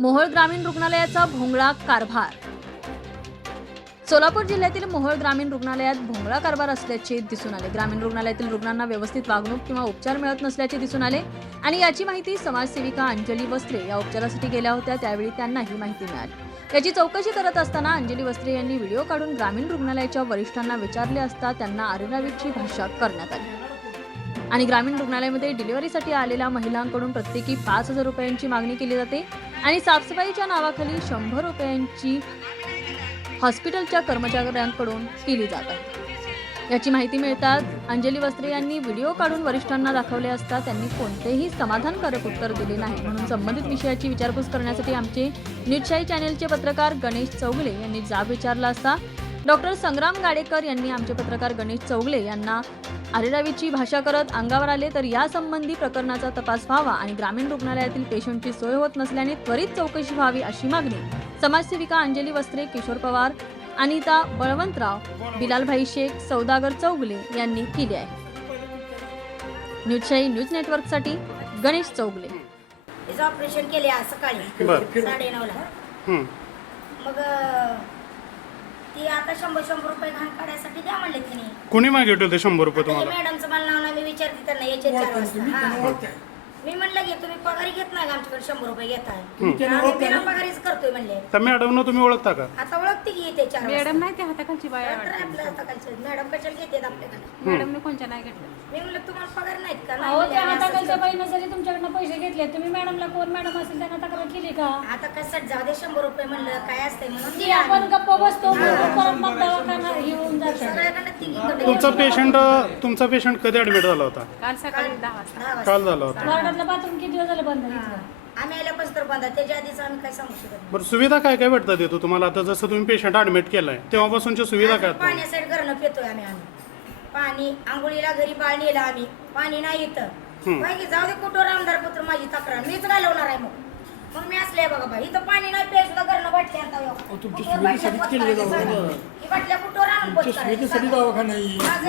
मोहोळ ग्रामीण रुग्णालयाचा भोंगळा कारभार. सोलापूर जिल्ह्यातील मोहोळ ग्रामीण रुग्णालयात भोंगळा कारभार असल्याचे दिसून आले. ग्रामीण रुग्णालयातील रुग्णांना व्यवस्थित वागणूक किंवा उपचार मिळत नसल्याचे दिसून आले आणि याची माहिती समाजसेविका अंजली वस्त्रे या उपचारासाठी गेल्या होत्या. त्यावेळी त्यांना ही माहिती मिळाली. याची चौकशी करत असताना अंजली वस्त्रे यांनी व्हिडिओ काढून ग्रामीण रुग्णालयाच्या वरिष्ठांना विचारले असता त्यांना आरेरावीची भाषा करण्यात आली. आणि ग्रामीण रुग्णालयामध्ये डिलिव्हरीसाठी आलेल्या महिलांकडून प्रत्येकी पाच हजार रुपयांची मागणी केली जाते आणि साफसफाईच्या नावाखाली शंभर रुपयांची हॉस्पिटलच्या कर्मचाऱ्यांकडून केली जात आहे. याची माहिती मिळताच अंजली वस्त्रे यांनी व्हिडिओ काढून वरिष्ठांना दाखवले असता त्यांनी कोणतेही समाधानकारक उत्तर दिले नाही. म्हणून संबंधित विषयाची विचारपूस करण्यासाठी आमचे न्यूजशाही चॅनेलचे पत्रकार गणेश चौगले यांनी जाब विचारला असता डॉक्टर संग्राम गाडेकर यांनी आमचे पत्रकार गणेश चौगले यांना आरेरावीची भाषा करत अंगावर आले तर यासंबंधी प्रकरणाचा तपास व्हावा आणि ग्रामीण रुग्णालयातील पेशंटची सोय होत नसल्याने त्वरित चौकशी व्हावी अशी मागणी. समाजसेविका अंजली वस्त्रे किशोर पवार अनिता बळवंतराव बिलालभाई शेख सौदागर चौगले यांनी केली आहे. न्यूजशाही न्यूज नेटवर्कसाठी गणेश चौगले. ऑपरेशन केले आज सकाळी. साडे नऊला हं. मग ती आता शंभर शंभर रुपये घाण काढायसाठी द्या म्हणले तिने. कोणी मागितले होते शंभर रुपये तुम्हाला? मॅडमचं मला नाव नाही मी विचारते त्यांना याचे चार वाजता. हा. मी म्हणलं की तुम्ही पगारी घेत नाही का आमच्याकडे? शंभर रुपये घेताय आम्ही बिना पगारीच करतोय म्हणले. त्या मॅडमनं तुम्ही ओळखता का? आता ओळखते की येते चार वाजता. मॅडम नाही ते हाताखालची बाया तर वाटते मॅडम कशाला घेतात आपल्याकडे? मॅडमने कोणच्या नाही घेतलं मी म्हणलं तुम्हाला पगार नाहीत का? नाही अहो त्या आम्ही असंच हाताखालच्या करतो. बाईनं जरी तुमच्याकडनं पैसे घेतले तुम्ही मॅडमला कोण मॅडम असेल त्यांना तक्रार केली का? आता कसं जाऊ दे शंभर रुपये म्हणलं काय असतंय म्हणून दिले आपण आम्ही. गप्प बसतो म्हणून परत मग दवाखाना हे होऊन जातं. सगळ्याकडनं तिघीकडे तुमचा पेशंट तुमचा पेशंट कधी ऍडमिट झाला होता? काल सकाळी दहा वाजता. दहा वाजता. काल झाला होता. वार्डातलं बाथरूम किती दिवस झालं बंद आहे हा. इथलं? आम्ही आल्यापासून तर बंद आहे. त्याच्या आधीच आम्ही काय सांगू शकत. बरं सुविधा काय काय भेटतात येतो तुम्हाला आता जसं तुम्ही पेशंट ऍडमिट केलाय तेव्हापासूनच्या सुविधा काय आहेत? पाण्यासाठी घरनं पितोय आम्ही आम्ही पाणी आंघोळीला घरी बाळ नेलं आम्ही पाणी नाही इथं हम्म. बाई की जाऊ दे कुठं आमदार पुत्र माझी तक्रार मीच घालवणार आहे मग मग मी असले बघा बाई इथं पाणी नाही प्यायचं सुद्धा घरनं बाटल्या आणता येऊ. बाटल्या. ही आणून सांगा. माझं